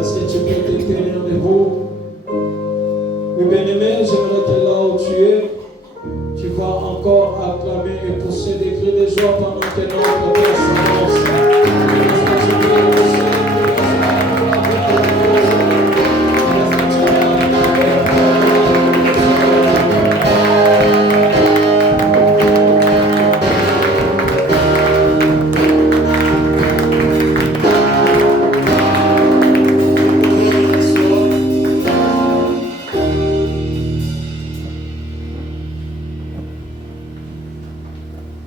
Est-ce que tu peux te tenir debout? Oui, bien-aimé, j'aimerais que là où tu vas encore acclamer et pousser des cris de joie pendant que notre Père s'annonce.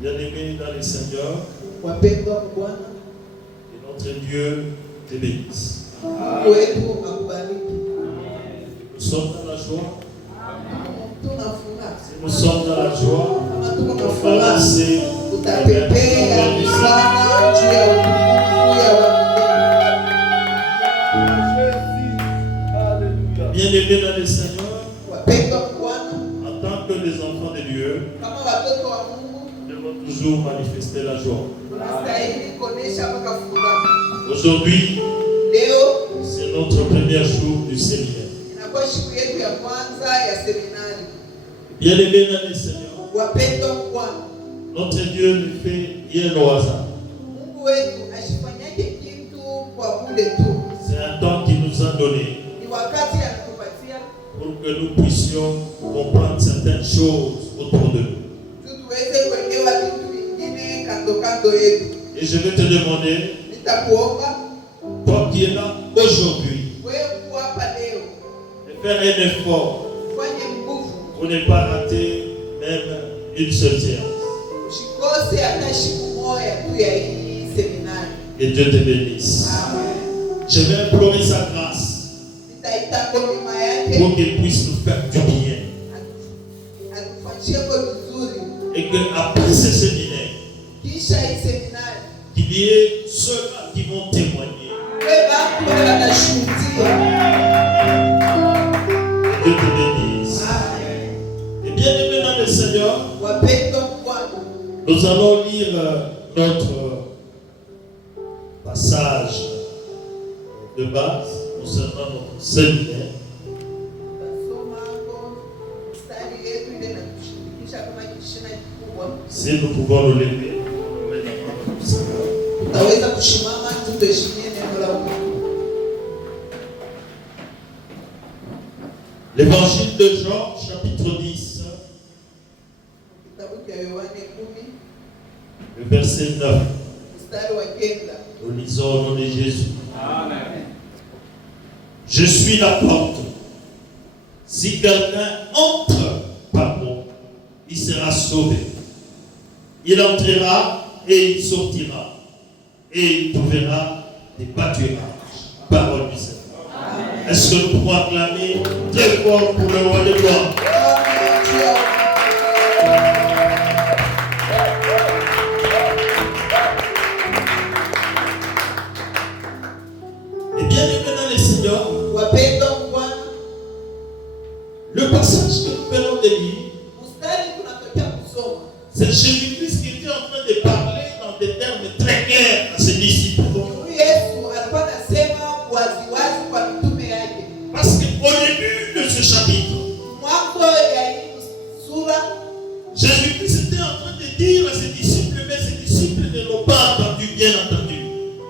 Bien-aimés dans le Seigneur, wapendwa kwa Bwana, et notre Dieu te bénisse. Mungu wetu akubariki. Nous sommes dans la joie. Tuna furaha. Nous sommes dans la joie. Kama tuko na Pour furaha, balancer tutapepea sana juu ya utukufu ya Mungu. Bien-aimés dans le Seigneur, Wapendwa kwa Bwana, en tant que des enfants de Dieu, kama watoto wa Mungu, nous devons toujours manifester la joie. tunastahili kuonesha mpaka furaha. Aujourd'hui, Leo c'est notre premier jour du séminaire. inakuwa siku yetu ya kwanza ya seminari. Bien-aimés dans le Seigneur, Wapendwa kwa Bwana, notre Dieu ne fait rien au hasard. Mungu wetu asifanyake kitu kwa bure tu. C'est un temps qu'il nous a donné Ni wakati anatupatia pour que nous puissions comprendre certaines choses autour de nous. tuweze kuelewa vitu vingine kando kando yetu. Et je vais te demander, Nitakuomba toi qui es là aujourd'hui, wewe kuwa hapa leo, de faire un effort ufanye nguvu, pour ne pas rater même une seule séance. usikose hata siku moja tu ya hii seminari. Que Dieu te bénisse. Amen. Je vais implorer sa grâce Nitaita kwa nyuma yake pour qu'il puisse nous faire du bien. atufanyie kwa vizuri, Et qu'après ce séminaire, kisha hii seminari qu'il y ait ceux-là qui vont témoigner. wewe bado watashuhudia. Que Dieu te bénisse. Amen. Et bien aimé dans le Seigneur, Wapendwa kwa Bwana, nous allons lire notre passage de base concernant notre séminaire. tasoma hapo mstari yetu ile na kushirikisha kama kishina kikubwa. Si nous pouvons nous lever, on met la main comme ça. Tutaweza kusimama tuheshimie neno la Mungu. L'évangile de Jean, chapitre 10, Kitabu cha Yohane 10 le verset 9. mstari wa 9. Nous lisons au nom de Jésus. Amen. Je suis la porte. Si quelqu'un entre par moi, il sera sauvé. Il entrera et il sortira. Et il trouvera des pâturages. Parole du Seigneur. Est-ce que nous pouvons acclamer très fort pour le roi de gloire? Et bien aimé dans le Seigneur, Wapendwa kwa Bwana, le passage que nous venons de lire, mstari tunatokea kusoma c'est Jésus-Christ qui était en train de parler dans des termes très clairs à ses disciples. huyu Yesu alikuwa anasema waziwazi kwa mitume yake. Parce qu'au début de ce chapitre, Mwanzo ya hii sura Jésus-Christ était en train de dire à ses disciples, mais ses disciples ne l'ont pas entendu, bien entendu.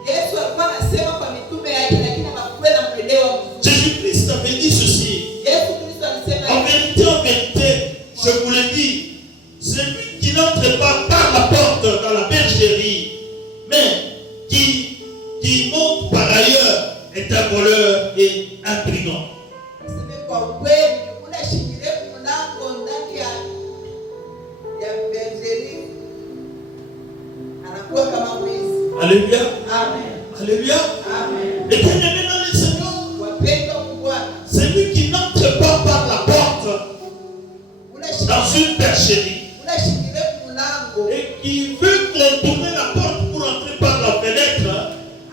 Yesu alikuwa anasema kwa mitume yake, lakini hawakuwa wanamuelewa vizuri. Jésus-Christ avait dit ceci. Yesu Kristo alisema En vérité, je vous le dis, celui qui n'entre pas par la porte dans la bergerie, mais qui monte par ailleurs, est un voleur et un brigand. aseme kwa ukweli, unashikilia mlango ndani ya bergerie anakuwa kama mwizi. Alléluia. Amen. Alléluia. Amen. Et bien aimé dans le Seigneur, Wapendwa kwa Bwana, celui qui n'entre pas par la porte dans une bergerie unashikilia mlango et qui veut contourner la porte pour entrer par la fenêtre,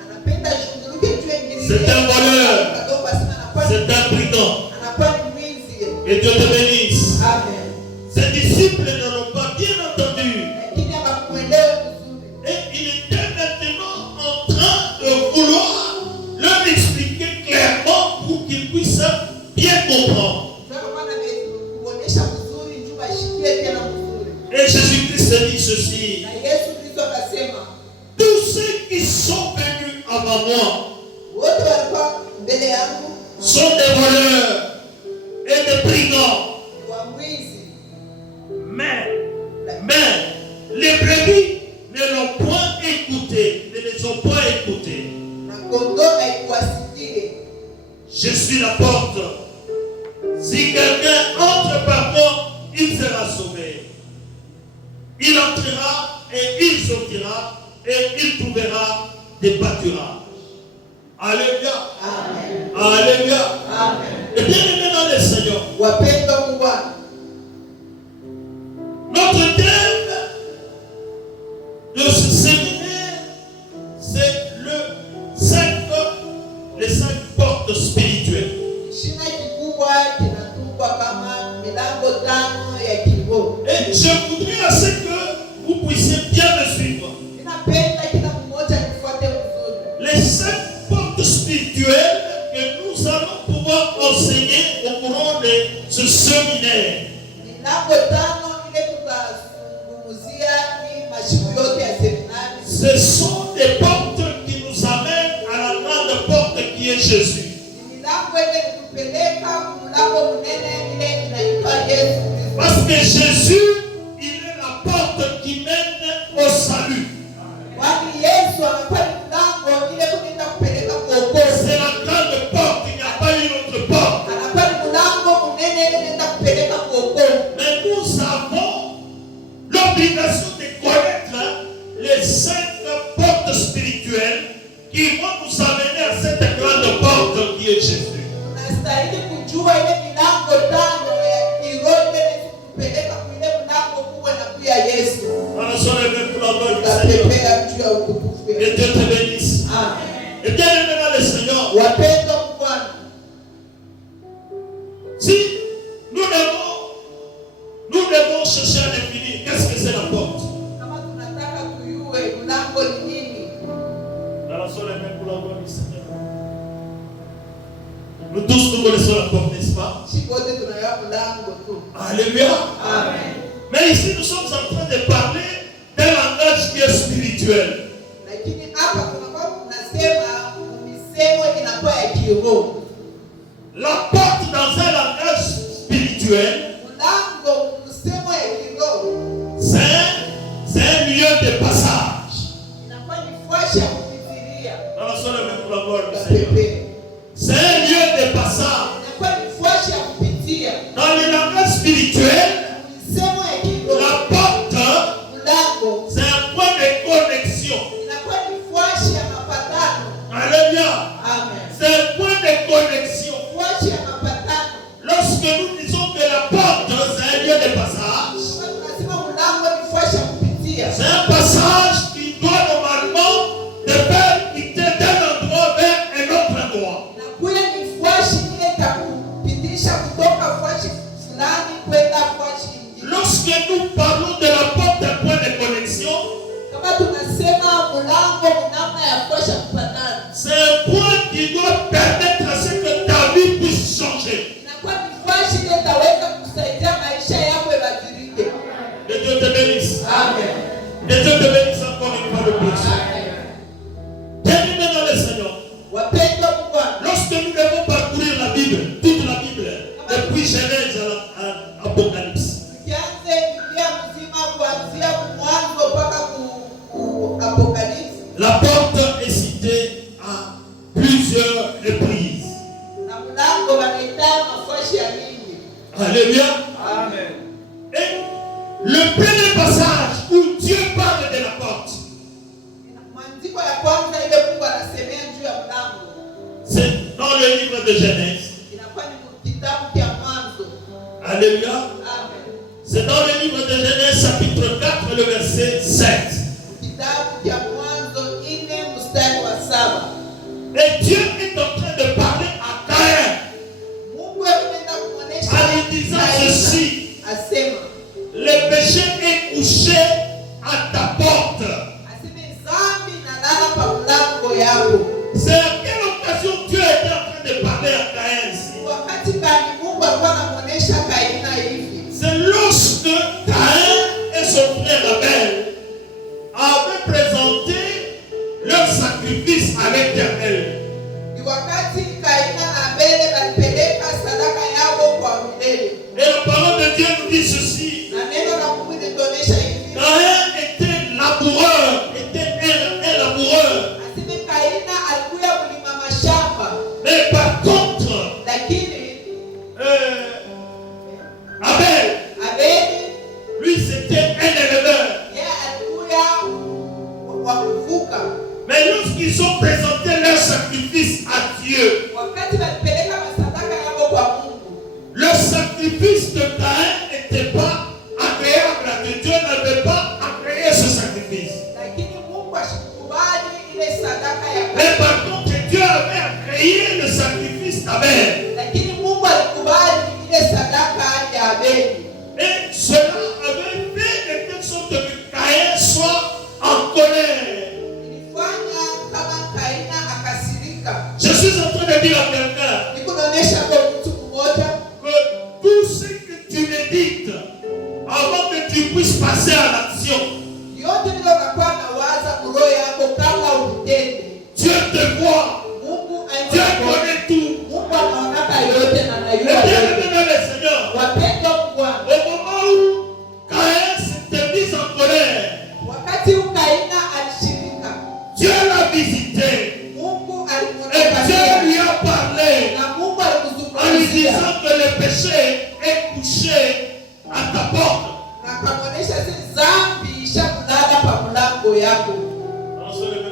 anapenda shughulikie tu wengine. c'est un voleur, Kadogo asema anakuwa c'est un brigand. anakuwa ni mwizi. Et Dieu te bénisse. Amen. Ses disciples ne l'ont pas bien entendu. Lakini hawakuelewa vizuri. Et il était maintenant en train de vouloir leur expliquer clairement sont des voleurs et des brigands. wamwizi. Mais les brebis ne l'ont point écouté, ne les ont point écoutés. Na kondoo haikuwasikie. Je suis la porte. Si quelqu'un entre par moi, il sera sauvé. Il entrera et il sortira et il trouvera des pâturages. Alléluia. Amen. Alléluia. Amen. Et bien aimé dans le Seigneur, Wapendwa wa Bwana, notre thème de ce séminaire, c'est les cinq portes spirituelles. shina kikubwa kinatupwa kama milango 5 ya kiroho. Et je voudrais à ce que vous puissiez bien me suivre. Ninapenda kila mmoja nifuate vizuri. Les cinq portes spirituelles que nous allons pouvoir enseigner au courant de ce séminaire. Milango 5 ile tutazungumzia ni mashimo yote ya seminari. Ce sont des portes qui nous amènent à la grande porte qui est Jésus. Ni milango ile kutupeleka mlango mnene ile inaitwa Yesu Kristo. Parce que Jésus, il est la porte qui mène au salut. Kwani Yesu anakuwa ni mlango ile kuenda kupeleka kwa wokovu. C'est la grande porte, il n'y a pas une autre porte. Anakuwa ni mlango mnene ile kuenda kupeleka kwa wokovu. Mais nous avons l'obligation de connaître les cinq portes spirituelles qui vont nous amener à cette grande porte qui est Jésus. Tunastahili kujua ile milango 5 ya kiroho ile kutupeleka kule mlango kubwa na pia Yesu. Alors, soyez même pour la gloire du Seigneur. Tutapepea juu ya utukufu Et wake. Dieu te bénisse. Amen. Et bien aimé dans le Seigneur, Wapendwa wa Bwana, si nous devons chercher à définir qu'est-ce que c'est la porte. kama tunataka kujue mlango ni nini, Alors, soyez même pour la gloire du Seigneur. Nous tous nous connaissons la porte, n'est-ce pas? si wote tunayo mlango tu. Alléluia. Amen. Mais ici, nous sommes en train de parler d'un langage qui est spirituel. Lakini hapa tunakuwa tunasema misemo inakuwa ya kiroho. La porte dans un langage spirituel, Mlango msemo ya kiroho c'est un lieu de passage. inakuwa ni fwashi ya kupitilia. Alors, soyez même pour la gloire du Seigneur. Tutapepea. C'est un lieu de passage. Inakuwa ni fwashi ya kupitia. Dans le langage spirituel, Misemo ya kiroho la porte, mlango c'est un point de connexion. inakuwa ni fwashi ya mapatano. Alléluia. Amen. C'est un point de connexion. Fwashi ya mapatano. Lorsque nous disons que la porte, c'est un lieu de passage, Kwa tunasema mlango ni fwashi ya kupitia. c'est un passage qui doit normalement te faire quitter d'un endroit vers un autre endroit. Na kule ni fwashi ile itakupitisha kutoka fwashi fulani kwenda fwashi nyingine. Lorsque nous parlons de la porte, un point de connexion, Kama tunasema mlango ni namna ya fwashi ya kupatana. c'est un point qui doit permettre à ce que ta vie puisse changer. Inakuwa ni fwashi ile itaweza kusaidia maisha yako ibadilike. Que Dieu te bénisse. Amen. Que Dieu te bénisse encore une fois de plus. Amen. Bien-aimés dans le Seigneur, Wapendwa wa Bwana, lorsque nous devons parcourir la Bible, toute la Bible, depuis Genèse à Apocalypse, tukianze Biblia mzima kuanzia mwanzo mpaka ku Apokalipsi, la porte est citée à plusieurs reprises. na mlango wanaita mafwashi ya mingi. Alléluia. Amen. Et le premier passage où Dieu parle de la porte, Maandiko ya kwanza ile Mungu anasemea juu ya mlango c'est dans le livre de Genèse. inakuwa ni kitabu cha Mwanzo. Alléluia. Amen. C'est dans le livre de Genèse chapitre 4, le verset 7. Kitabu cha Mwanzo 4 mstari wa 7. Et Dieu est en train de parler à Caïn Mungu anaenda kuonesha en lui disant ceci: asema le péché est couché à ta porte. aseme dhambi inalala pa mlango yako. C'est à quelle occasion Dieu était en train de parler à Caïn ici? Wakati gani Mungu alikuwa anamuonesha Kaina hivi? C'est lorsque Caïn et son frère Abel wakati walipeleka masadaka yao kwa Mungu, le sacrifice de Caïn n'était pas agréable à Dieu. Dieu n'avait pas agréé ce sacrifice. lakini Mungu ashikubali ile sadaka ya Mais Kaini. par contre, Dieu avait agréé le sacrifice d'Abel. Lakini Mungu alikubali ile sadaka ya Abeli. Et cela avait fait de telle sorte que Caïn soit en colère. Ilifanya kama Kaina akasirika. Je suis en train de dire à quelqu'un Nikunaonesha kwa mtu mmoja que tout ce que tu médites avant que tu puisses passer à l'action, yote vile unakuwa na waza roho yako kabla utende. Dieu te voit, Mungu Dieu anaona. connaît tout. Mungu anaona yote na Et anajua bien yote. maintenant, le Seigneur, Wapendwa Bwana, au moment où Caïn s'était mis en colère, wakati Kaina alishirika, Dieu l'a visité Mungu et Dieu alimwona lui a parlé na Mungu en lui alimzungumzia disant que le péché est couché à ta porte. na akamwonyesha si dhambi ishakulala pa mlango yako.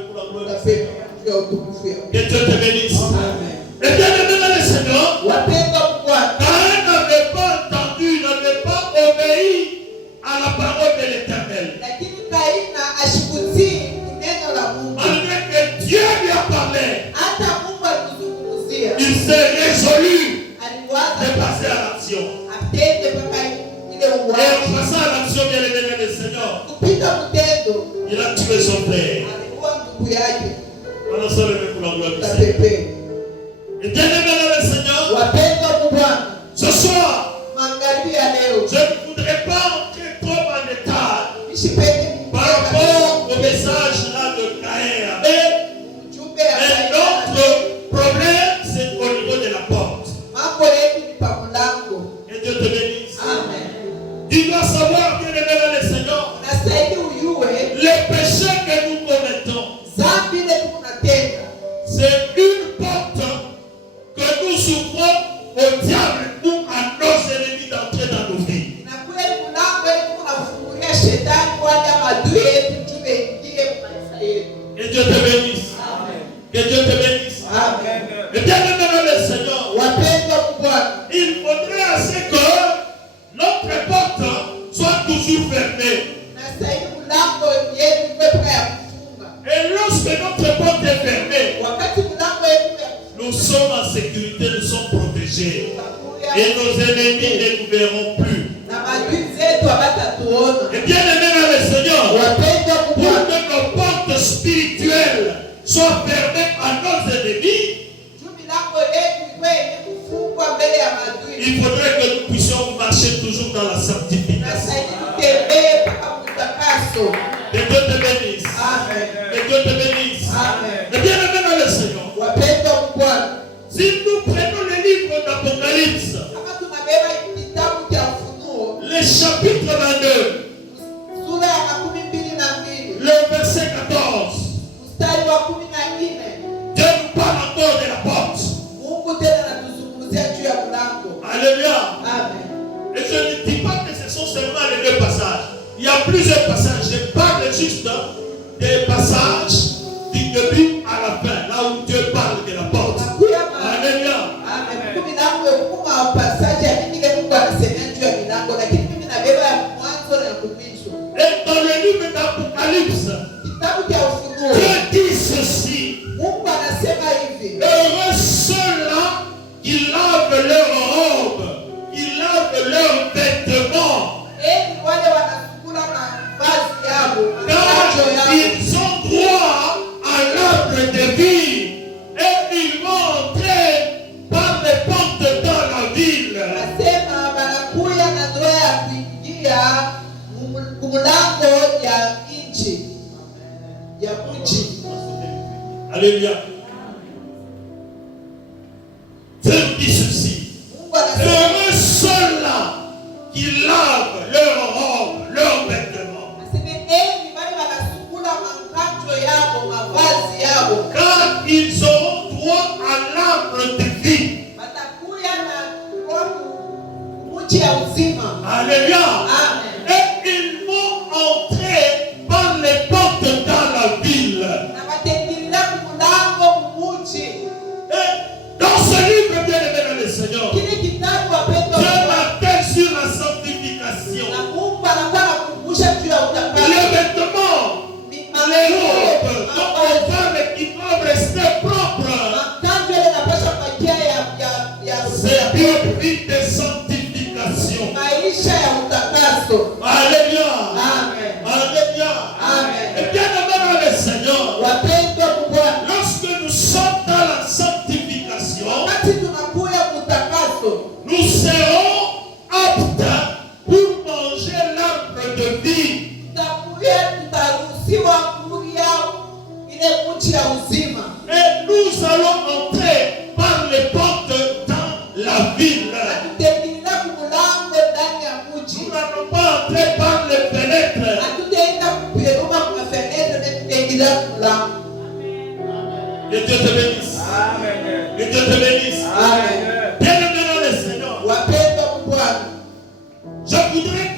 Tunapenda ya utukufu yako. Que Dieu te bénisse. Amen. Et bien maintenant, le Seigneur, Wapendwa Bwana, Caïn n'avait pas entendu, n'avait pas obéi à la parole de l'Éternel. lakini Kaina ashikutii neno la Mungu. Malgré que Dieu lui a parlé, Hata Mungu alimzungumzia, il s'est résolu de aliwaza passer à l'action. atende mpaka ile Et en uwaji. passant à l'action, bien aimé le Seigneur, Kupita mtendo, il a tué son père. alikuwa ndugu yake On a sauvé pour la gloire du na Seigneur. pepe. Et bien aimé le Seigneur, Wapendwa Bwana, ce soir, magharibi ya leo je ne voudrais pas entrer trop en détail nishipendi par rapport au message là de Caïn. Mais ujumbe ya Kaina. notre problème, c'est au niveau de la porte. Mambo yetu ni pa mlango. Et Dieu te bénisse. Amen. Tu dois savoir, bien aimé le Seigneur, Unastahili ujue les péchés que nous commettons, dhambi ile tunatenda c'est une porte que nous ouvrons au diable ou à nos ennemis d'entrer dans nos vies. inakuwa ni mlango ili tunafungulia shetani wale maadui yetu juu ingie maisha yetu. Et Dieu te bénisse. Amen. Que Dieu te bénisse. Amen. Et bien aimé le Seigneur, Wapendwa Bwana, il faudrait assez que notre porte soit toujours fermée. nastahili mlango yetu iwe ya kufunga. Et lorsque notre porte est fermée, Wakati mlango yetu ya nous sommes en sécurité, nous sommes protégés. kufunga Et nos ennemis ne nous verront plus. na maadui zetu hawatatuona. Et bien aimé dans le Seigneur, Wapendwa pour Bwana, que nos portes spirituelles soient fermées à nos ennemis, juu milango yetu iwe yenye kufungwa mbele ya maadui. il faudrait que nous puissions marcher toujours dans la sanctification. Nastahili tutembee mpaka mtakaso. Que Dieu te bénisse. Amen. Que Dieu te bénisse. Amen. Et bien aimé dans le Seigneur, Wapendwa Bwana, si nous prenons le livre d'Apocalypse, kama tunabeba kitabu cha Ufunuo le chapitre 22, sura ya 12, le verset 14, mstari wa 14, Dieu nous parle encore de la porte. Mungu tena anatuzungumzia juu ya mlango. Alléluia. Amen. Et je ne dis pas que ce sont seulement les deux passages. Il y a plusieurs passages. Je parle juste des passages du début à la fin, là où Dieu parle de la porte. Nakuya ma- Alléluia. Amen. Huku milango hukuma pasaje ya nini kile Mungu anasemea juu ya milango, lakini mimi nabeba ya mwanzo na ya mwisho. Et dans le livre d'Apocalypse, Kitabu cha Ufunuo, Dieu dit ceci. Mungu anasema hivi: Heureux ceux-là qui lavent leurs robes, qui lavent leurs vêtements, Heri wale wanasukula mavazi yao, car macho yao, ils ont droit à l'arbre de vie et ils vont entrer par les portes dans la ville. anasema wanakuya na ndoa ya kuingia mlango ya nchi ya mji. Alléluia. Dieu dit ceci. Mungu anasema Heureux ceux-là qui lavent leurs robes, leurs vêtements, heri wale wanasukula makanjo yao, mavazi yao, car ils auront droit à l'arbre de vie. watakuya na mji ya uzima. Alléluia. Amen. Et ils vont entrer par les portes dans la ville. Na wataingilia mlango mji. Et dans ce C'est une vie de sanctification. maisha ya utakaso. Alléluia. Amen. Alléluia. Amen. Et bien aimé dans le Seigneur, Wapendwa kwa Bwana, lorsque nous sommes dans la sanctification, wakati tunakuya utakaso, nous serons aptes pour manger l'arbre de vie. tutaruhusiwa kulia ile mti ya uzima. Et nous allons entrer par les portes dans la ville. Hatutaingia kumulango ndani ya mji. Nous n'allons pas entrer par les fenêtres. Hatutaenda kuperuma kwa fenêtre na tutaingia kumulango. Que Dieu te bénisse. Amen. Que Dieu te bénisse. Amen. Bien-aimé dans le Seigneur, Wapendwa kwa Bwana, je voudrais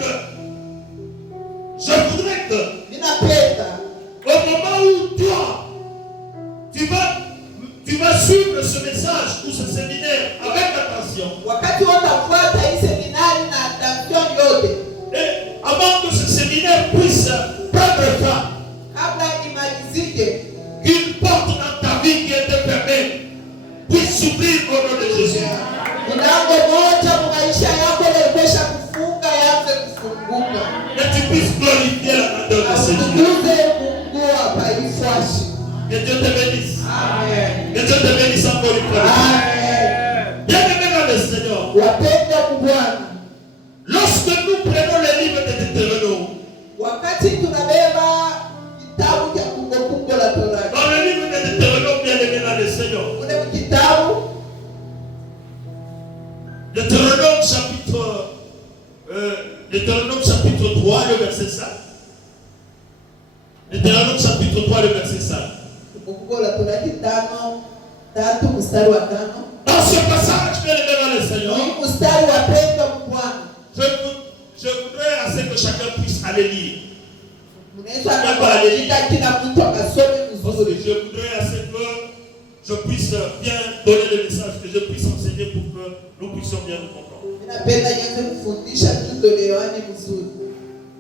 que ninapenda au moment où toi, tu vas suivre ce message ou ce séminaire avec attention. wakati watafuata hii seminari na attention yote, Et avant que ce séminaire puisse prendre fin, kabla imalizike, qu'une porte dans ta vie qui était fermée puisse s'ouvrir au nom de Jésus. milango moja kwa maisha yako iliyokwisha kufunga yaanze kufunguka. Que tu puisses glorifier la grandeur de ce Dieu. Tukuze Mungu hapa ifuashi. Que Dieu te bénisse. Amen. Que Dieu te bénisse encore une fois. Amen. Bien-aimé dans le Seigneur, Wapendwa kwa Bwana, lorsque nous prenons le livre de Deutéronome, wakati tunabeba kitabu cha Kumbukumbu la Torati, dans le livre de Deutéronome, bien-aimé dans le Seigneur, ule kitabu Deutéronome chapitre 3, le verset 5. Deutéronome chapitre 3, le verset 5. Kumbukumbu la Torati 3 mstari wa 5. Dans ce passage, bien-aimé dans le Seigneur, Hii mstari wapendwa kwa Bwana, je voudrais à ce que chacun puisse aller lire. mnaweza kuandika kila mtu akasome Parce que vizuri. je voudrais à ce que je puisse bien donner le message, que je puisse enseigner pour que nous puissions bien nous comprendre. Ninapenda nianze kufundisha tutolewane vizuri.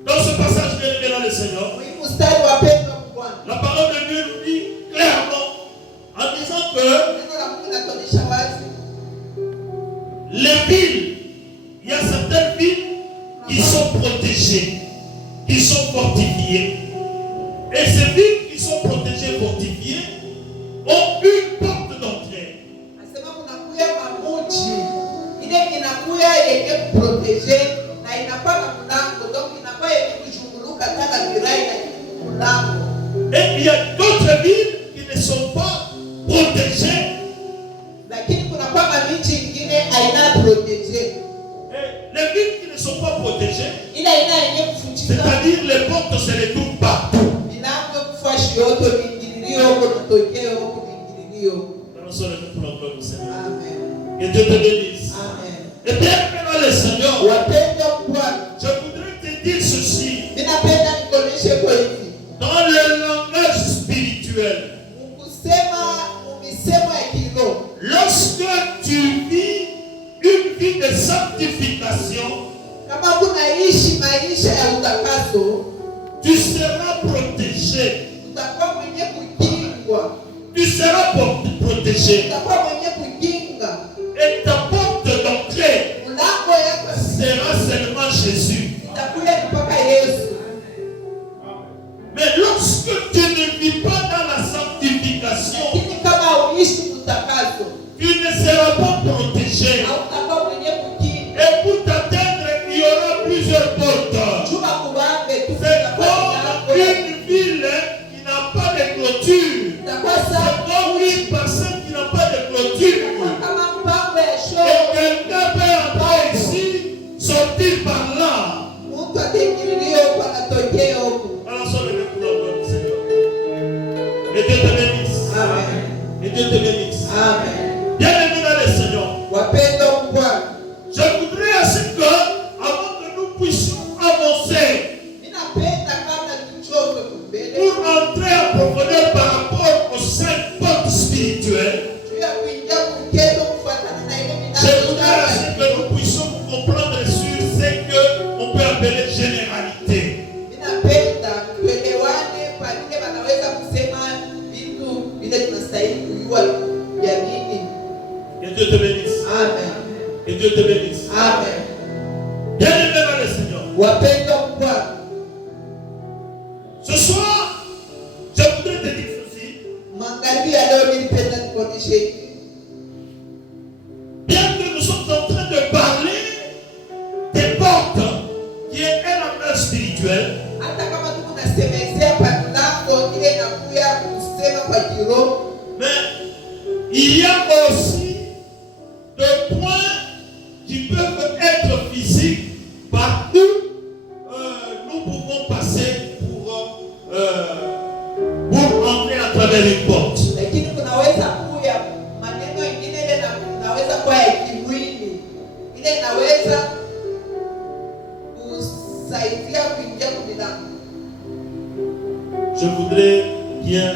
Dans ce passage, bien-aimé dans le Seigneur, Hii mstari wapendwa kwa Bwana, la parole de Dieu nous dit clairement en disant que neno la Mungu linatuonyesha wazi les villes, il y a certaines villes qui sont protégées, qui sont fortifiées. Et ces villes qui sont protégées, fortifiées, ont une porte d'entrée. Asema kunakuya mamuji ile inakuya yenye kuprotege na inakuwa na mlango, donc inakuwa yenye kuzunguluka kama virai na mlango. Et il y a d'autres villes qui ne sont pas protégées. Lakini kunakuwa mamiji ingine haina protege. Et les villes qui ne sont pas protégées, Ile aina yenye kufuchika c'est-à-dire les portes se retrouvent partout. milango kufashi yote miingilio huko na tokeo huko miingilio. Nous sommes pour la gloire du Seigneur. Amen. Que Dieu te bénisse. Amen. Et bien maintenant le Seigneur, Wapendwa Bwana, je voudrais te dire ceci. ninapenda nikuonyeshe kwa hivi. Dans le langage spirituel, Ukusema umisemo ya kiroho. lorsque tu vis une vie de sanctification, Kama unaishi maisha ya utakaso, tu seras protégé. utakuwa mwenye kukingwa, Tu seras protégé. utakuwa mwenye kukinga. Et ta porte d'entrée Mlango yako sera seulement Jésus. itakuwa mpaka Yesu. Mais lorsque tu ne vis pas dans la sanctification, Lakini kama uishi utakaso, tu ne seras pas protégé. hautakuwa mwenye kukinga. Et pour t'atteindre, il y aura plusieurs portes. Chuma kubambe tu C'est utakuwa comme mlango. une ville qui n'a pas de clôture. Utakuwa C'est sawa comme une personne qui n'a pas de clôture. kama mpango ya Et show. quelqu'un peut entrer ici, sortir par là. Mtu ataingilio kwa natokeo huko. Alors, sois le pour la gloire du Seigneur. Et Dieu te bénisse. Amen. Et Dieu te bénisse. Amen. Bien-aimé dans le Seigneur, Wapendwa Bwana, je voudrais à ce que, avant que nous puissions avancer, ninapenda kabla tuchoke kumbele pour entrer en profondeur par rapport aux 5 portes spirituelles, juu ya kuingia mketo kufuatana na ile je voudrais à ce milango. que nous puissions comprendre sur ce qu'on peut appeler généralité. Ninapenda tuelewane kwa vile wanaweza kusema vitu vile tunastahili kujua ya nini. Que Dieu te bénisse. Amen. Que Dieu te bénisse. Amen. Bien-aimé dans le Seigneur. Wapendwa Bwana. Ce soir, je voudrais te dire ceci. Magharibi ya leo nilipenda nikuonyeshe hivi. Bien que nous sommes en train de parler des portes qui est un langage spirituel, Hata kama tuko nasemezea kwa mlango ile inakuya kusema kwa kiroho, mais il y a aussi des points qui peuvent être physiques par où nous pouvons passer pour entrer à travers une porte. lakini kunaweza kuya maneno ingine ile inaweza kuwa ya kimwili. Ile inaweza kusaidia kuingia kwa milango. Je voudrais bien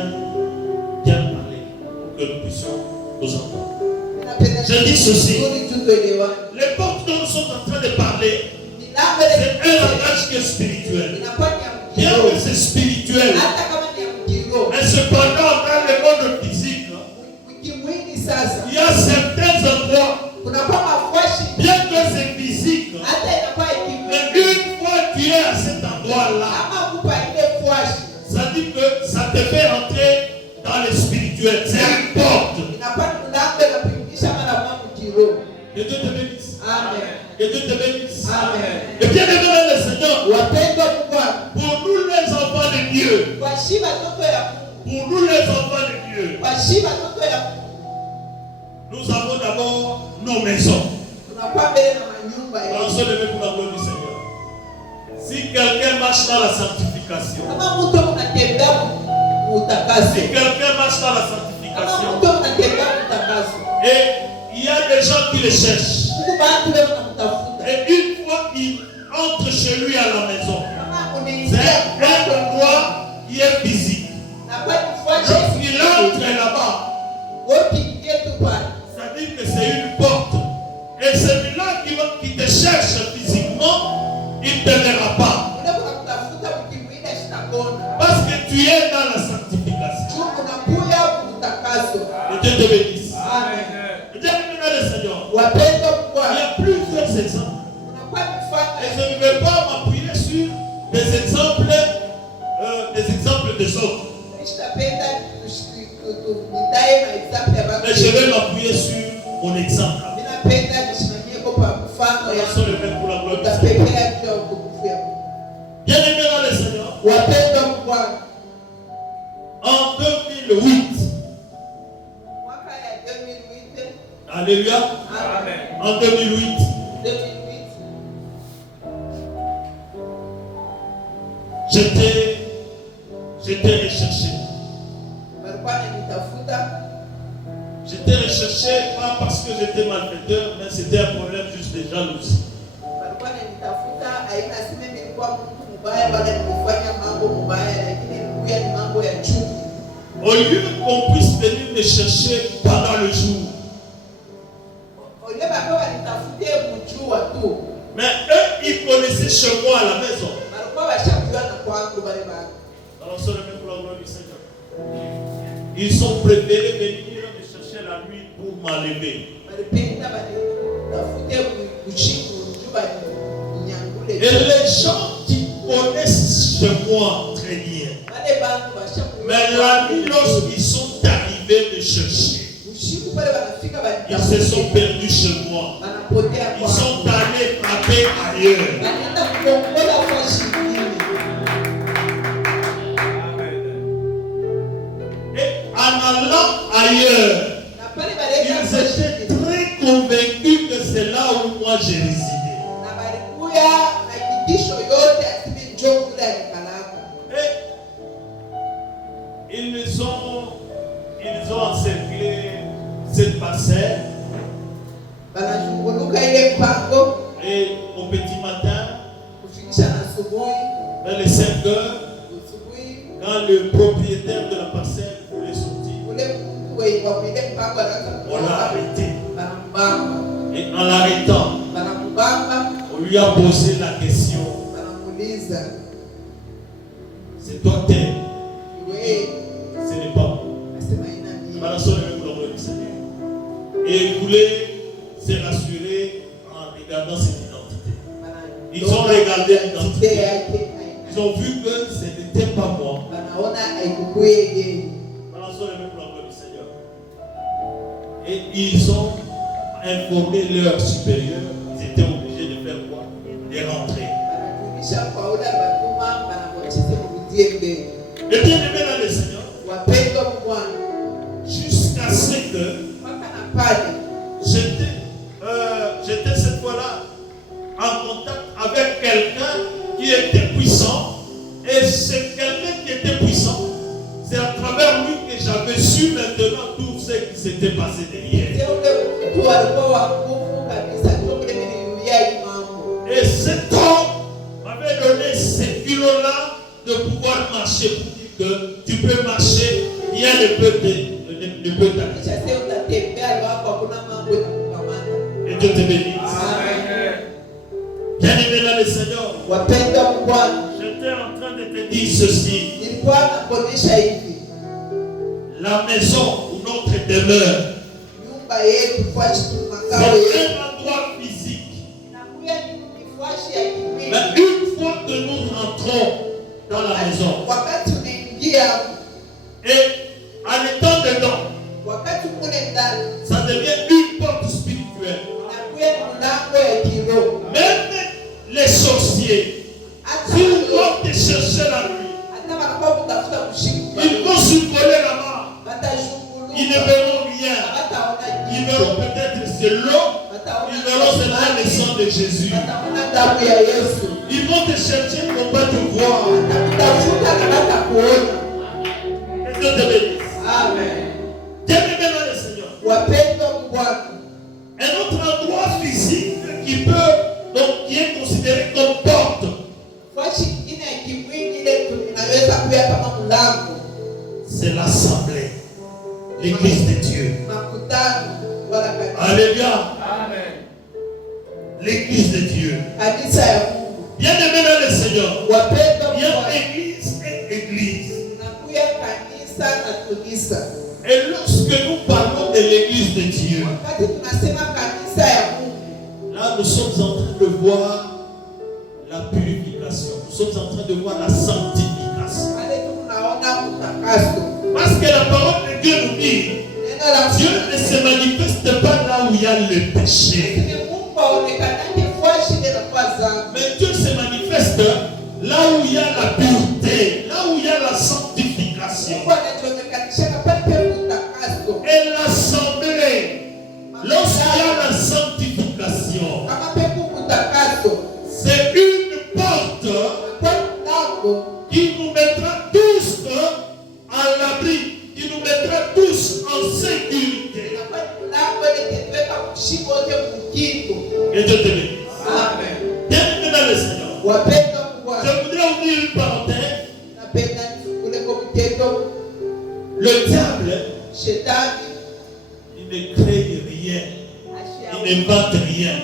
parler pour que nous puissions nous entendre. Ninapenda Je dis ceci. vizuri tu tuelewane. Les portes dont nous sommes en train de parler, Milango c'est un ile langage qui est spirituel. inakuwa ni ya Bien kiroho. que c'est spirituel, Hata kama ni ya kiroho. mais cependant dans le monde physique, Kimwili sasa il y a certains endroits, kunakuwa mafuashi bien que c'est physique, hata inakuwa ya mais kimwili. une fois tu es à cet endroit-là, Kama kupa ile fuashi ça dit que ça te fait entrer dans le spirituel. C'est une porte. inakuwa ni mlango inapitisha mara moja kiroho. Que Dieu te bénisse. Amen. Que Dieu te bénisse. Amen. Et bien aimé dans le Seigneur, Wapendwa Bwana, pour nous les enfants de Dieu, kwa shiba toto ya Mungu, pour nous les enfants de Dieu, kwa shiba toto ya Mungu, nous avons d'abord nos maisons. tunakuwa mbele na manyumba yetu. Pensons lever pour la gloire du Seigneur. Si quelqu'un marche dans la sanctification, Kama mtu unatembea utakaso, si quelqu'un marche dans la kama sanctification, mtu unatembea utakaso, et il y a des gens qui le cherchent, huku bantu wewe unamtafuta. et une fois il entre chez lui à la maison, Kama c'est unaingia un endroit qui est physique. na kwa fuashi Lorsqu'il entre là-bas, wote ingie tu pale. ça dit que c'est une porte. Et celui-là qui te cherche physiquement, il ne te verra pas. Ule unakutafuta ukimwida shitakona. Parce que tu es dans la sanctification. Unakuya utakaso. Que Dieu te bénisse. Amen. Dieu bénisse le Seigneur. Wapendwa Il y Bwana, a plusieurs exemples. unakuwa mfano Et je ne vais pas m'appuyer sur des exemples des autres. Nitapenda tuitaye maexample ya Mais je vais m'appuyer sur mon exemple. Ninapenda nisimamie kwa mfano ya Passons le même pour la gloire du Seigneur. utapepea bila utukufu ya Mungu. Bien aimé dans le Seigneur, Wapendwa Bwana, en 2008, mwaka ya 2008, alléluia, Amen. en 2008, 2008, j'étais recherché. walikuwa wananitafuta. J'étais recherché pas parce que j'étais malfaiteur, mais c'était un problème juste de jalousie. Walikuwa wananitafuta, haina sema nilikuwa mtu mbaya wala nilifanya mambo mbaya, lakini ilikuwa ni mambo ya chuki. Au lieu qu'on puisse venir me chercher pendant le jour, Ole bako wanitafutie kujua tu. mais eux, ils connaissaient chez moi à la maison. Walikuwa washakuwa na kwangu wale bako. Alors, ça le même pour la gloire du Seigneur. Ils ont préféré venir me chercher la nuit pour m'enlever. Walipenda wanitafute usiku juu waninyangule. Et les gens qui connaissent chez moi très bien, Wale bantu washakuwa. mais la nuit, lorsqu'ils sont arrivés me chercher, Usiku pale wanafika ils se sont perdus chez moi. wanapotea Ils kwa. sont allés frapper ailleurs. Wanaenda kuongola kwa shingine. Et en allant ailleurs, Na pale baleka ils kwa étaient shingine. très convaincus que c'est là où moi j'ai résidé. Na balikuya na kitisho yote asime njoo kule alikalaka. Et ils ont encerclé cette parcelle. Banazunguluka ile mpango Et au petit matin, kufikisha na asubuhi. vers les 5 heures, Asubuhi quand le propriétaire de la parcelle voulait sortir, ule mtu wa ile mpango anaanza on l'a arrêté. banambamba. Et en l'arrêtant, Banambamba, on lui a posé la question, banamuuliza, c'est toi tel, wewe ce n'est pas moi. nasema ina nini? Voilà, ça, le même pour la gloire du Seigneur. Et il voulait se rassurer regardant cette identité. Ils ont regardé l'identité. Ils ont vu que ce n'était pas moi. Et ils ont informé leur supérieur. Ils étaient obligés de faire quoi? De rentrer. Et bien aimé dans le Seigneur, jusqu'à ce que j'étais cette fois-là en contact avec quelqu'un qui était puissant. Et c'est quelqu'un qui était puissant. C'est à travers lui que j'avais su maintenant tout ce qui s'était passé derrière. Et cet homme m'avait donné ces kilos-là de pouvoir marcher pour dire que tu peux marcher, rien ne peut t'arrêter. Et Dieu te bénisse. Bien aimé dans le Seigneur, j'étais en train de te dire ceci. La maison où notre demeure, c'est un endroit physique. Mais une fois que nous rentrons dans la maison, et en étant dedans, ça devient une porte spirituelle. Même les sorciers, s'ils vont te chercher la nuit, ils vont survoler là-bas. Ils ne verront rien. Ils verront peut-être c'est l'eau. Ils verront seulement le sang de Jésus. Ils vont te chercher pour ne pas te voir. Et Dieu te bénisse. Dieu me bénisse dans le Seigneur. Un autre endroit physique qui peut, donc qui est considéré comme porte, c'est l'assemblée, l'église de Dieu. Alléluia. L'église de Dieu. Bien aimé dans le Seigneur, il y a église et église. Et lorsque nous parlons de l'église de Dieu, là nous sommes en train de voir la purification. Nous sommes en train de voir la sanctification. Parce que la parole de Dieu nous dit, Dieu ne se manifeste pas là où il y a le péché. Mais Dieu se manifeste là où il y a la pureté, là où il y a la sanctification. Et l'assemblée, lorsqu'il y a la sanctification, c'est une porte qui nous mettra tous à l'abri, qui nous mettra tous en sécurité. Et Dieu te bénisse. Bienvenue dans le Seigneur. Je voudrais ouvrir une parenthèse. Le diable, il ne crée rien, il n'invente rien.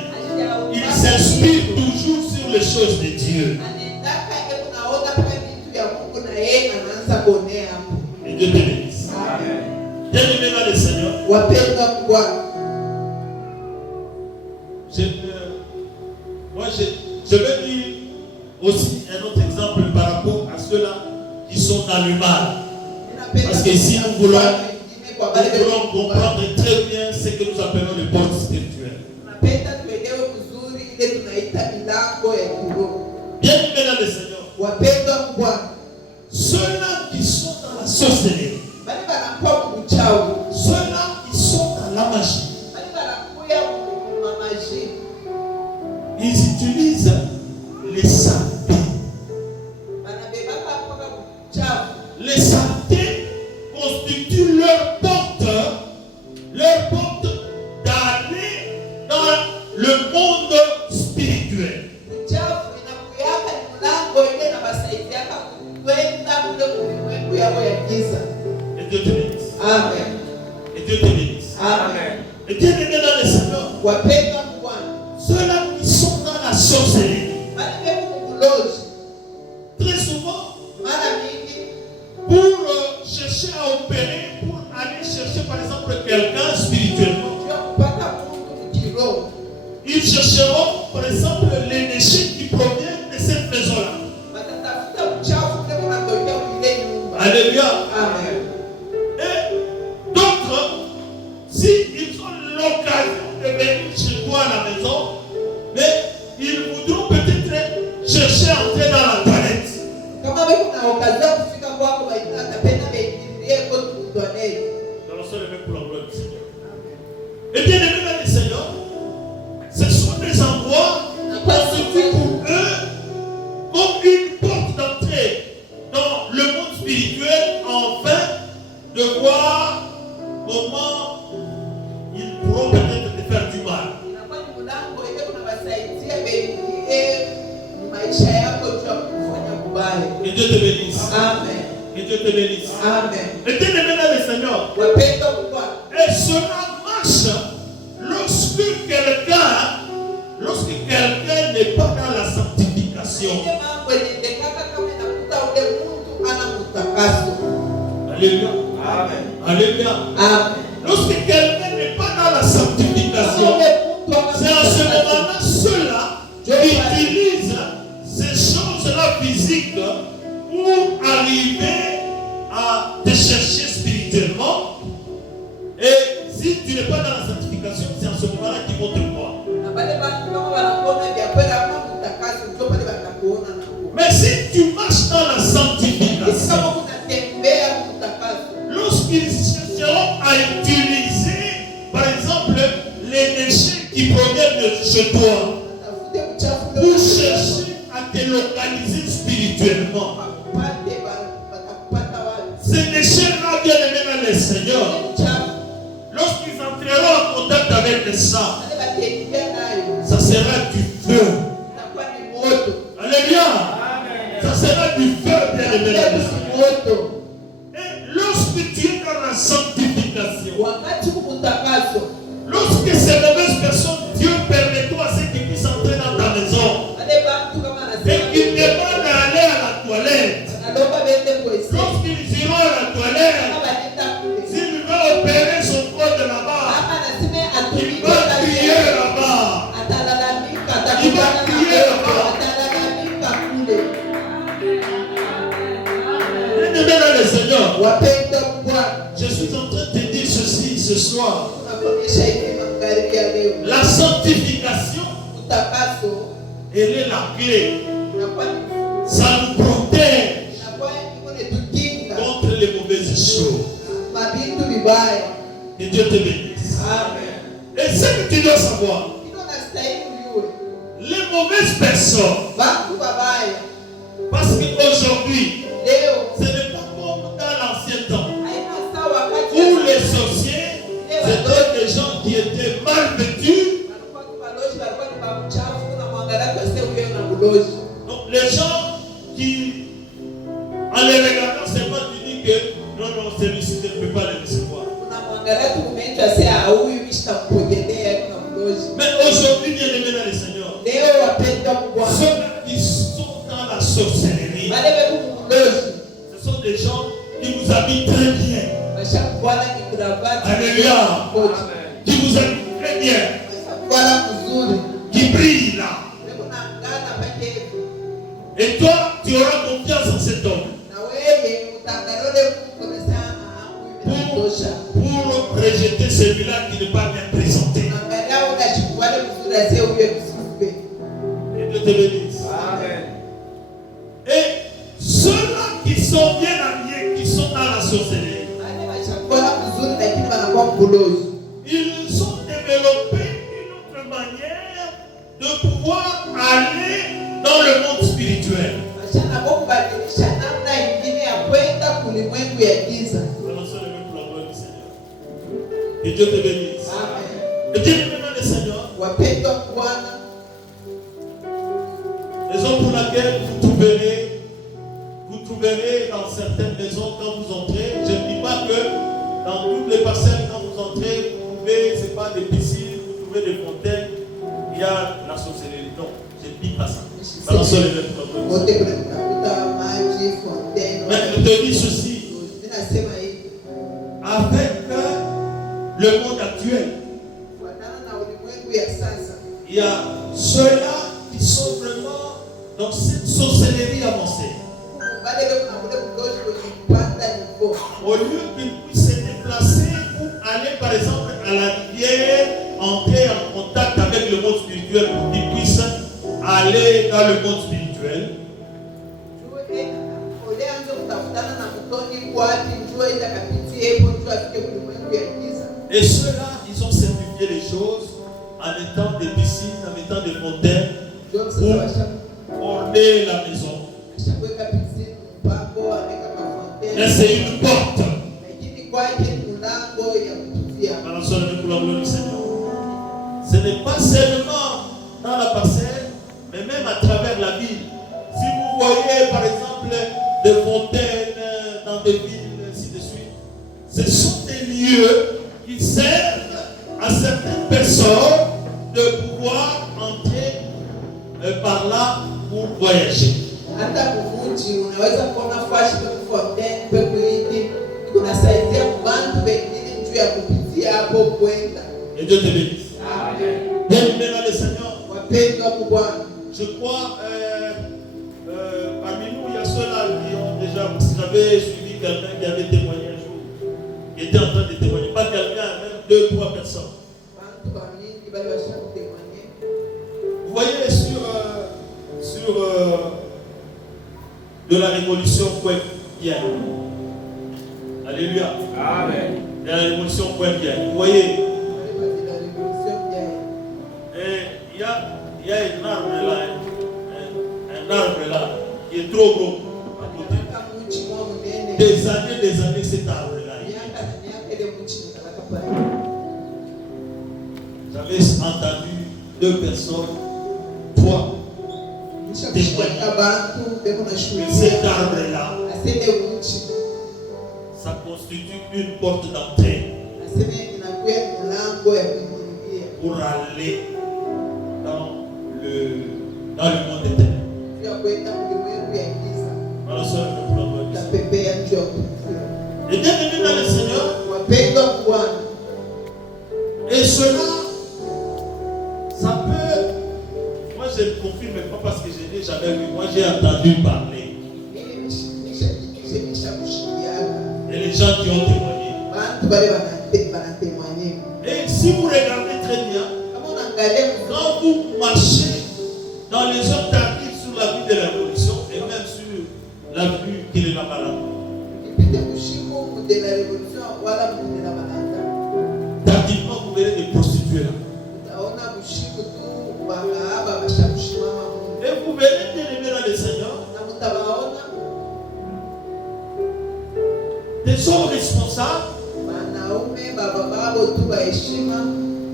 Il s'inspire toujours sur les choses de Dieu. Et Dieu te bénisse. Bienvenue dans le Seigneur. Je vais dire aussi un autre exemple par rapport à ceux-là qui sont dans le mal. Parce que ici nous voulons comprendre très bien ce que nous appelons les portes spirituelles. Bien aimé dans le Seigneur, ceux-là qui sont dans la sorcellerie, ceux-là qui sont dans la magie, ils utilisent les saletés. Les saletés constituent leur porte d'aller dans le monde spirituel. Et Dieu te bénisse. Amen. Et Dieu te bénisse. Amen. Et Dieu te bénisse dans le Seigneur. Ceux-là qui sont dans la sorcellerie, très souvent, pour chercher à opérer, pour aller chercher par exemple quelqu'un spirituellement, ils chercheront, par exemple, les déchets qui proviennent de cette maison-là. Alléluia. Amen. Et d'autres, s'ils ont l'occasion de venir chez toi à la maison, mais ils voudront peut-être chercher à entrer dans la toilette. Nous sommes les mêmes pour la gloire du Seigneur. Et bien aimés dans le Seigneur, ce sont des endroits constitués pour eux comme une porte d'entrée dans le monde spirituel, afin de voir comment ils pourront peut-être te faire du mal. Que Dieu te bénisse. Amen. Que Dieu te bénisse. Amen. Et bien aimés dans le Seigneur, et cela marche lorsque quelqu'un n'est pas dans la sanctification. Alléluia. Amen. Alléluia. Amen. Lorsque quelqu'un n'est pas dans la sanctification, c'est à ce moment-là ceux-là utilisent ces choses-là physiques pour arriver à te chercher spirituellement. Et si tu n'es pas dans la sanctification, c'est à ce moment-là qu'ils vont te voir. Mais si tu marches dans la sanctification, lorsqu'ils chercheront à utiliser, par exemple, les déchets qui proviennent de chez toi, pour chercher à te localiser spirituellement, ces déchets-là, bien aimés dans le Seigneur, lorsqu'ils entreront en contact avec le sang, ça sera du feu. Alléluia. Ça sera du feu, bien aimé dans le Seigneur. Et lorsque tu es dans la sanctification, lorsque ces mauvaises personnes, Dieu permet-toi à ceux qui puissent entrer dans ta maison et qu'ils demandent d'aller à la toilette. Lorsqu'ils iront à la toilette, s'il veut opérer son corps de là-bas, il va crier là-bas. Il va crier là-bas. Bien-aimé dans le Seigneur, je suis en train de te dire ceci ce soir. La sanctification, elle est la clé. Ça nous protège contre les mauvaises choses. Que Dieu te bénisse. Et ce que tu dois savoir, les mauvaises personnes, parce qu'aujourd'hui, ce n'est pas comme dans l'ancien temps, où les sorciers, c'était des gens qui étaient mal vêtus. Donc les gens qui, en les regardant seulement, tu dis que non, celui-ci ne peut pas les recevoir. Mais aujourd'hui, bien aimé dans le Seigneur, ceux qui sont dans la sorcellerie, ce sont des gens qui vous habillent très bien. Alléluia. Qui vous habillent très bien. Qui brillent là. Et toi, tu auras confiance en cet homme. Pour rejeter celui-là qui n'est pas bien présenté. Et Dieu te bénisse. Et ceux-là qui sont bien habillés, qui sont dans la sorcellerie, ils ont développé une autre manière de pouvoir aller dans le monde spirituel. Et Dieu te bénisse. Et Dieu te bénisse, le Seigneur. Raison pour laquelle vous trouverez dans certaines maisons quand vous entrez. Je ne dis pas que dans toutes les parcelles, quand vous entrez, vous trouvez, ce n'est pas des piscines, vous trouvez des fontaines, il y a la sorcellerie. Non, je ne dis pas ça. Balançons les mains. Mais je te dis ceci. Avec le monde actuel, il y a ceux-là qui sont vraiment dans cette sorcellerie avancée. Au lieu qu'ils puissent se déplacer pour aller par exemple à la rivière, entrer en contact avec le monde spirituel pour qu'ils puissent aller dans le monde spirituel, et ceux-là, ils ont simplifié les choses en mettant des piscines, en mettant des fontaines pour orner la maison. Mais c'est une porte. Ce n'est pas seulement dans la parcelle, mais même à travers la ville. Si vous voyez par exemple des fontaines dans des villes, ainsi de suite, ce sont des lieux qui servent à certaines personnes de pouvoir entrer par là pour voyager. Et Dieu te bénisse. Bien-aimé dans le Seigneur. Je crois parmi nous, il y a ceux-là qui ont déjà, vous avez suivi quelqu'un qui avait témoigné un jour, qui était en train de témoigner, pas quelqu'un, même 2-3 personnes. Vous voyez sur de la révolution web-bien. Alléluia. Amen. De la révolution web-bien. Vous voyez, il y a un arbre là, qui est trop gros à côté. Des années, cet arbre là. J'avais entendu 2 personnes, 3 témoigner que cet arbre là, ça constitue une porte d'entrée pour aller dans le monde éternel. Et bien aimé dans le Seigneur, et cela, ça peut, moi je ne confirme pas parce que je n'ai jamais vu, moi j'ai entendu parler. Et les gens qui ont témoigné. Et si vous regardez très bien, quand vous marchez dans les heures tardives sur la vie de la révolution et même sur la vue qui est la balade, tardivement vous verrez des prostituées là. Et vous verrez bien aimé dans le Seigneur des hommes responsables.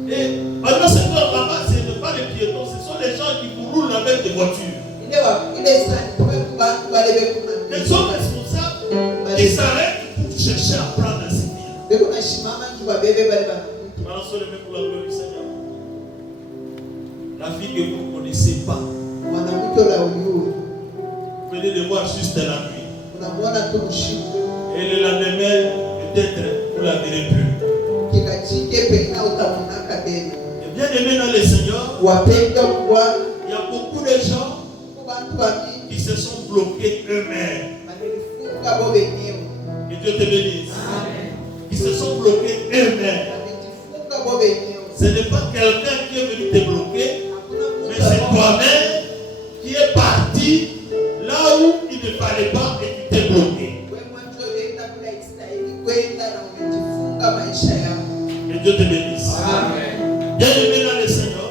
Et pendant ce temps-là, ce n'est pas les piétons, ce sont les gens qui vous roulent avec des voitures. Les hommes responsables qui s'arrêtent pour chercher à prendre la sécurité. La fille que vous ne connaissez pas, vous venez de voir juste la nuit. Et le lendemain, peut-être vous ne la verrez plus. Et bien aimé dans le Seigneur, il y a beaucoup de gens qui se sont bloqués eux-mêmes. Que Dieu te bénisse. Qui se sont bloqués eux-mêmes. Ce n'est pas quelqu'un qui est venu te bloquer, mais c'est toi-même qui est parti là où il ne fallait pas et qui t'est bloqué. Que Dieu te bénisse. Amen. Bien-aimé dans le Seigneur,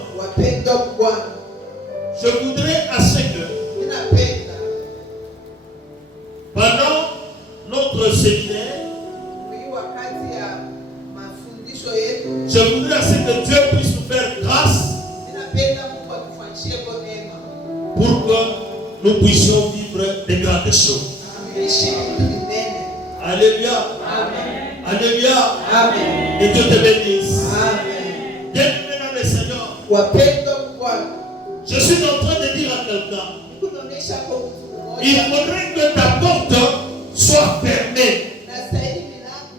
je voudrais à ce que pendant notre séminaire, je voudrais à ce que Dieu puisse nous faire grâce pour que nous puissions vivre des grandes choses. Alléluia. Amen. Alléluia. Amen. Que Dieu te bénisse. Amen. Bien-aimé dans le Seigneur, je suis en train de dire à quelqu'un, il faudrait que ta porte soit fermée.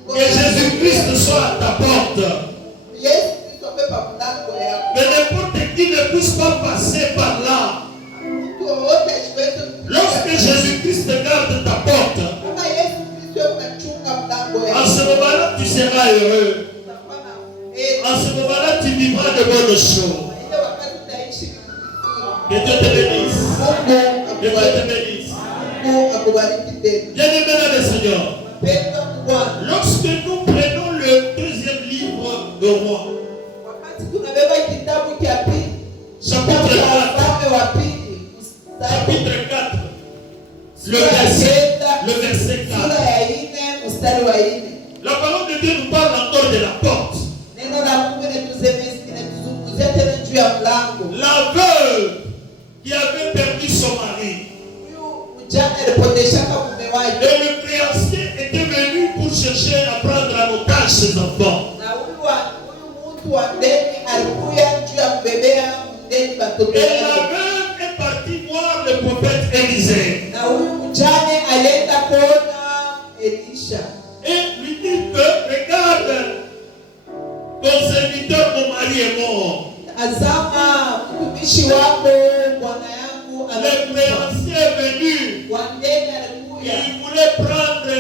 Que Jésus-Christ soit à ta porte. Que n'importe porte qui ne puisse pas passer par là. mtu wowote asiweze Lorsque Jésus-Christ garde ta porte, kama Yesu Kristo unachunga mlango en yako, ce moment-là, tu seras heureux. utakuwa na heri. En ce moment-là, tu vivras de bonnes choses. Ile wakati utaishi vizuri. Que Dieu te bénisse. Mungu Que Dieu te akubariki. bénisse. Mungu akubariki tena. Bien-aimé dans le Seigneur, Wapendwa Bwana, lorsque nous prenons le deuxième livre de Rois, wakati tunabeba kitabu cha pili, kitabu chapitre cha 4, Wafalme wa pili, mstari chapitre 4, sura ya kenda, le verset 4. sura ya 4 mstari wa 4. La parole de Dieu nous parle encore de la porte. Neno la Mungu linatuzungumzia tena juu ya mlango. La veuve qui avait perdu son mari. Huyu mjane alipoteshaka mume wake, Et le créancier était venu pour chercher à prendre en otage ses enfants. na huyu mtu wa ndeni alikuya juu ya kubebea ndeni watoto Et la wake, veuve est partie voir le prophète Élisée. na huyu mjane alienda kuona Elisha, Et lui dit que regarde, ton serviteur, mon mari est mort. azama mtumishi wako bwana yangu Le amekufa. créancier est venu. Wa ndeni alikuya, Il voulait prendre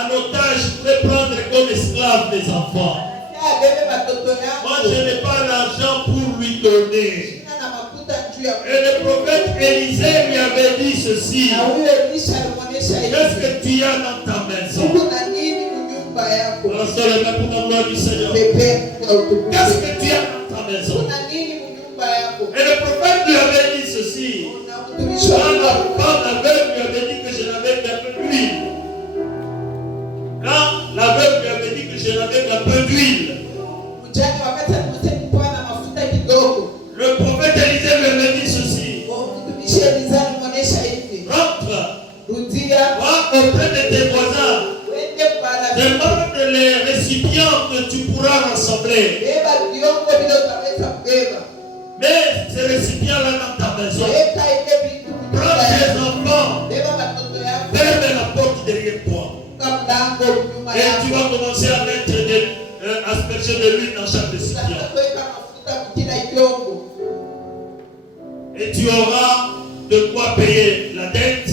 en otage, il voulait prendre comme esclave les enfants. abebe watoto Moi, yangu je n'ai pas l'argent pour lui donner. na mafuta juu ya Et le prophète Élisée lui avait dit ceci. na huyo Elisha alimwonyesha Qu'est-ce hivi, que tu as dans ta maison? uko na nini nyumba yako? Lançons les mains pour la gloire du Seigneur. Pepe kwa Qu'est-ce utukufu. que tu as dans ta maison? Kuna nini nyumba yako? Et le prophète lui avait dit ceci. Na mtumishi wa Mungu Quand la veuve lui avait dit que je n'avais qu'un peu d'huile. Quand la veuve lui avait dit que je n'avais qu'un peu d'huile. mjane wakati alimsema kwa na mafuta kidogo, Le prophète Élisée lui avait dit ceci. mtumishi Elisa alimwonyesha hivi, Rentre, rudia va auprès de tes voisins. uende kwa rafiki, Demande les récipients que tu pourras rassembler. beba vyombo vile utaweza kubeba, Mais ces récipients-là dans ta maison. weka ile vitu Prends nyumba tes yako, enfants. beba watoto yako, Ferme la porte derrière toi. funga mlango nyuma Et tu yako, vas commencer à mettre asperger de l'huile dans chaque récipient. utaweka mafuta kila vyombo, Et tu auras de quoi payer la dette.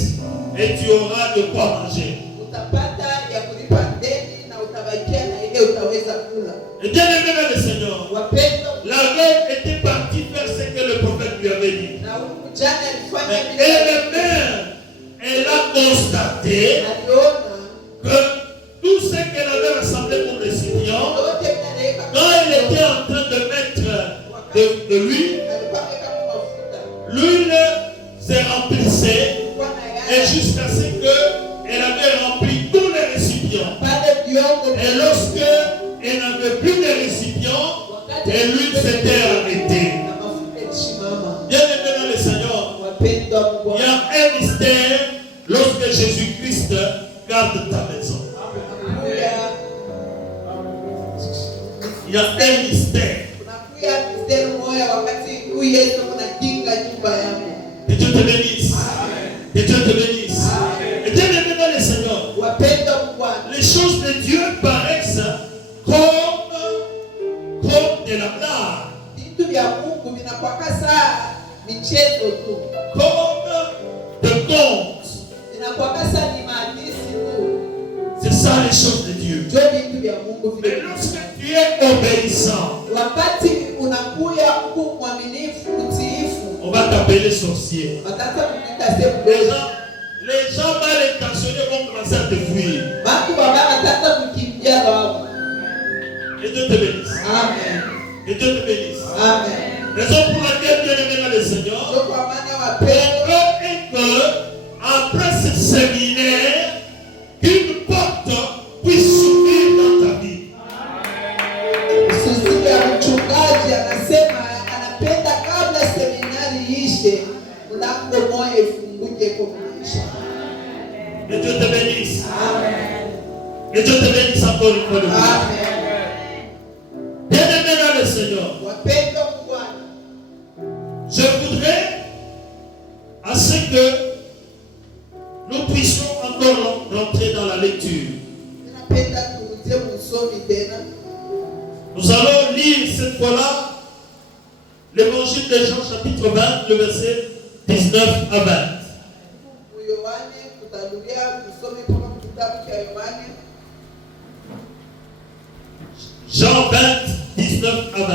Et tu auras de quoi manger. utapata ya kulipa deni na utabakia na ile utaweza kula. Et bien aimé dans le Seigneur, Wapendwa, la veuve était partie faire ce que le prophète lui avait dit. na huyu mjane alifanya Mais vile elle-même, elle a constaté aliona que tout ce qu'elle avait rassemblé pour le récipient, yote vinaweka quand elle était en train de mettre de l'huile, alikuwa ameweka mafuta l'huile se remplissait kwa na et yale jusqu'à ce qu'elle avait rempli tous les récipients. pale vyombo Et lorsque elle n'avait plus de récipients, et l'huile s'était arrêtée. na mafuta ilishimama. Bien aimé dans le Seigneur, Wapendwa, il y Bwana, a un mystère lorsque Jésus-Christ garde ta maison. kunakuya Il y a un mystère. mstari moja wakati huyu Yesu kunakinga nyumba yako. Que Dieu te bénisse. Que Dieu te bénisse. Et bien aimé dans le Seigneur, Wapendwa, Bwana, les choses de Dieu paraissent comme de la blague, vitu vya Mungu vinakuwa saa michezo tu, comme de contes. vinakuwa saa ni maandishi tu, C'est ça les choses de Dieu. ndio vitu vya Mungu Mais vile. lorsque tu es obéissant, Wakati unakuya huku mwaminifu, mtiifu, on va t'appeler sorcier. wataanza kukuita sehemu Les gens mal intentionnés vont commencer à te fuir. watu wabaya wataanza kukimbia wao. Que Dieu te bénisse. Amen. Que Dieu te bénisse. Amen. Raison pour laquelle Dieu aimé dans le Seigneur, Ndio kwa maana mon wapendwa, cœur est que après ce séminaire, qu'une porte puisse s'ouvrir dans ta vie. Susi ya mchungaji anasema anapenda kabla seminari ishe mlango moja ifunguke kwa maisha. Que Dieu te bénisse. Amen. Que Dieu te bénisse encore une fois de plus. Amen. Bien aimé dans le Seigneur, Wapendwa Bwana, je voudrais à ce que nous puissions encore rentrer dans la lecture. ninapenda turudie msomi tena. Nous allons lire cette fois-là l'évangile de Jean chapitre 20, le verset 19 à 20. Jean 20, 19 à 20.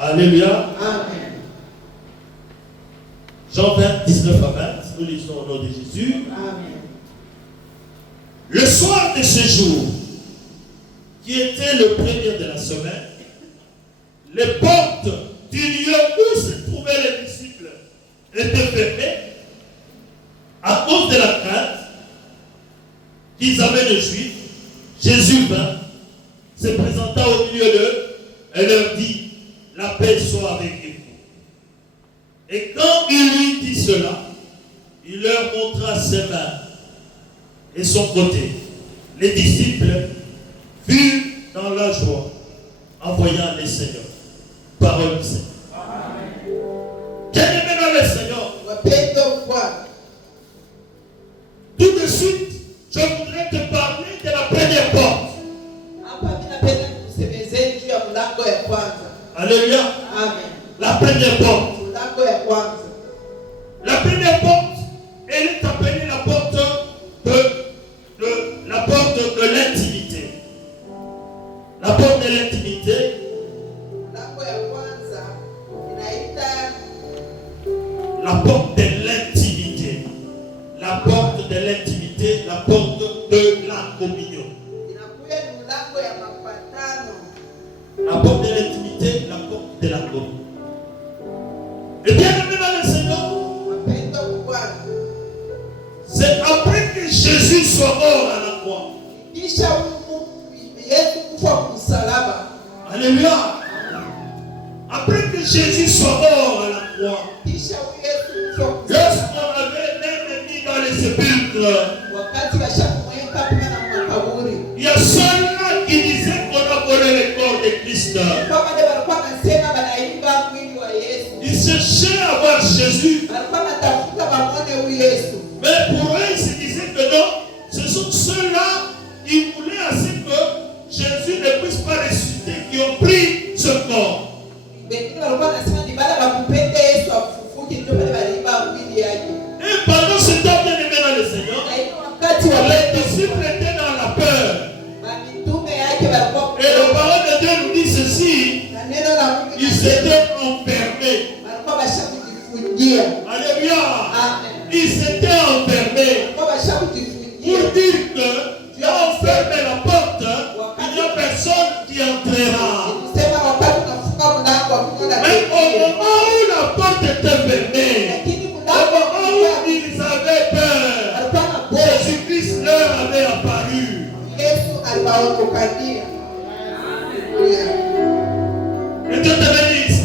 Alléluia. Amen. Jean 20, 19 à 20. Nous lisons au nom de Jésus. Amen. Le soir de ce jour, qui était le premier de la semaine, les portes du lieu où se trouvaient les disciples étaient fermées à cause de la crainte qu'ils avaient les Juifs. Jésus vint, se présenta au milieu d'eux et leur dit: la paix soit avec vous. Et quand il lui dit cela, il leur montra ses mains et son côté. Les disciples furent dans la joie en voyant les Seigneurs. Parole du Seigneur. Bien-aimé dans le Seigneur, tout de suite, je voudrais te parler de la première porte. Alléluia. Amen. La première porte. La première porte, elle est appelée la porte de l'intimité. La porte de l'intimité. La porte de l'intimité. La porte de l'intimité. La porte de la communion. La porte de l'intimité, la porte de la communion. Et bien aimé dans le Seigneur, c'est après que Jésus soit mort à la croix. Alléluia. Après que Jésus soit mort à la croix, lorsqu'on avait même mis dans les sépulcres, il y a ceux-là qui disaient qu'on a volé le corps de Christ. Ils cherchaient à voir Jésus. Mais pour eux, ils se disaient que non, ce sont ceux-là qui voulaient à ce que Jésus ne puisse pas ressusciter, qui ont pris ce corps. Et pendant ce temps, bien aimé dans le Seigneur, les disciples étaient dans la peur. Et la parole de Dieu nous dit ceci: ils s'étaient enfermés. Alléluia. Ils s'étaient enfermés. Pour dire que tu as enfermé la porte, il n'y a personne qui entrera. Mais au moment où la porte était fermée, au moment où ils avaient peur, Jésus-Christ leur avait apparu. Et Dieu te bénisse.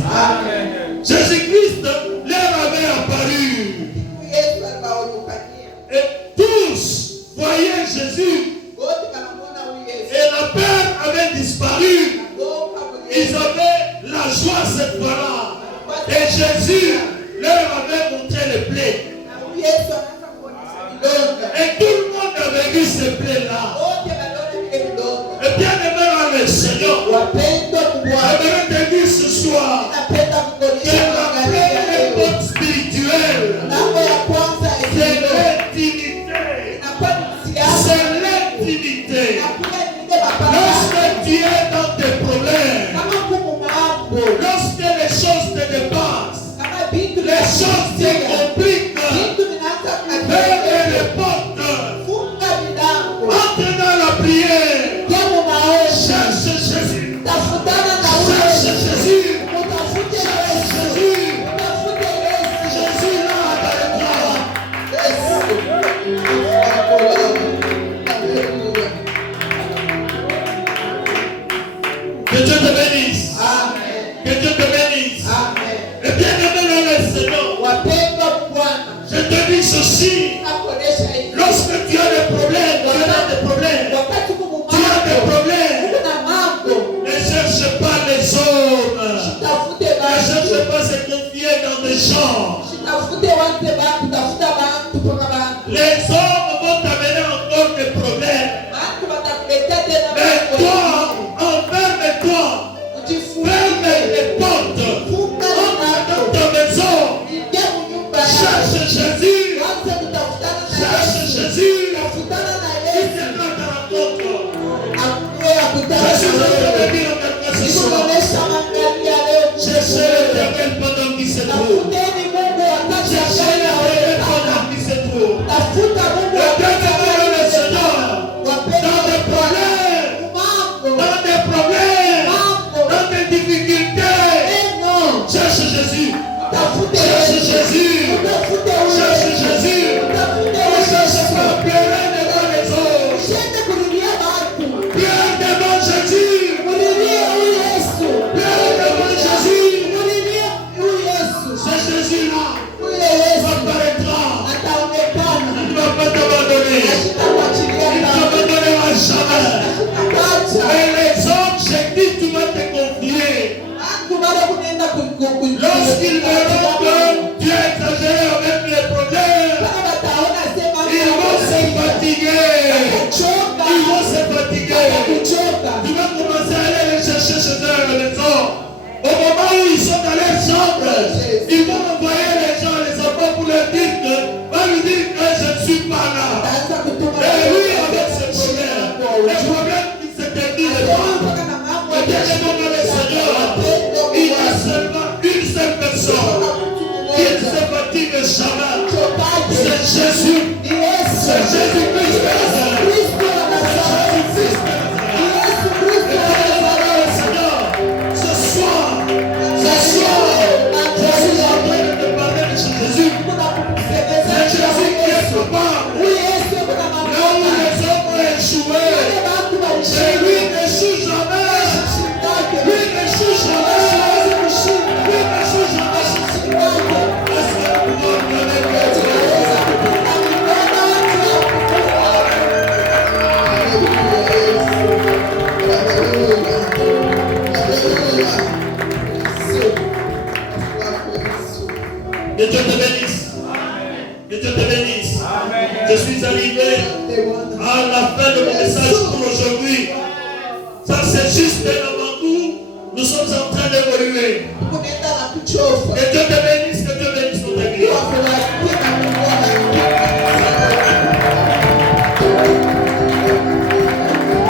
Jésus-Christ leur avait apparu. Et tous voyaient Jésus. Et la peur avait disparu. Ils avaient la joie cette fois-là. Et Jésus leur avait montré les plaies. Et tout le monde avait vu ces plaies-là. Et bien aimé dans le Seigneur, j'aimerais te dire ce soir que la première porte spirituelle, c'est l'intimité. C'est l'intimité. Lorsque tu es dans des problèmes, lorsque les choses te dépassent, les choses te compliquent, ferme les portes, entre dans la prière, cherche Jésus, cherche Jésus, cherche Jésus, Jésus là avec toi. Que Dieu te bénisse. Amen. Que Dieu te bénisse. Amen. Et bien aimé dans le Seigneur, je te dis ceci: lorsque tu as des problèmes, tu as des problèmes, ne cherche pas les hommes, ne cherche pas se confier dans des gens. Les hommes vont t'amener encore des problèmes. Mais toi, enferme Cherche Jésus. Cherche Jésus. Ne cherche pas à pleurer devant les autres. Pleure devant Jésus. Pleure devant Jésus. C'est Jésus-là. Apparaîtra. Il ne va pas t'abandonner. Il ne t'abandonnera jamais. Et les hommes, j'ai dit, tu vas te confier. Lorsqu'ils verront que tu es exagéré avec les problèmes, ils vont se fatiguer. Ils vont se fatiguer. Tu vas commencer à aller les chercher chez eux à la maison. Au moment où ils sont dans leur chambre, ils vont envoyer les gens, les enfants pour leur dire que, va lui dire que je ne suis pas là. Et lui, avec ce problème, les problèmes qui s'étaient dit les femmes, le dernier moment le Seigneur, il y a seulement une seule personne qui ne se fatigue jamais. C'est Jésus. C'est Jésus-Christ de Nazareth. C'est lui ne joue jamais. Lui ne joue jamais. Lui ne joue jamais. Est-ce que nous pouvons donner Que Dieu te bénisse. Que Dieu te bénisse. Je suis arrivé à la fin de mon message pour aujourd'hui. Ça, c'est juste un avant-goût. Nous sommes en train d'évoluer. Que Dieu te bénisse.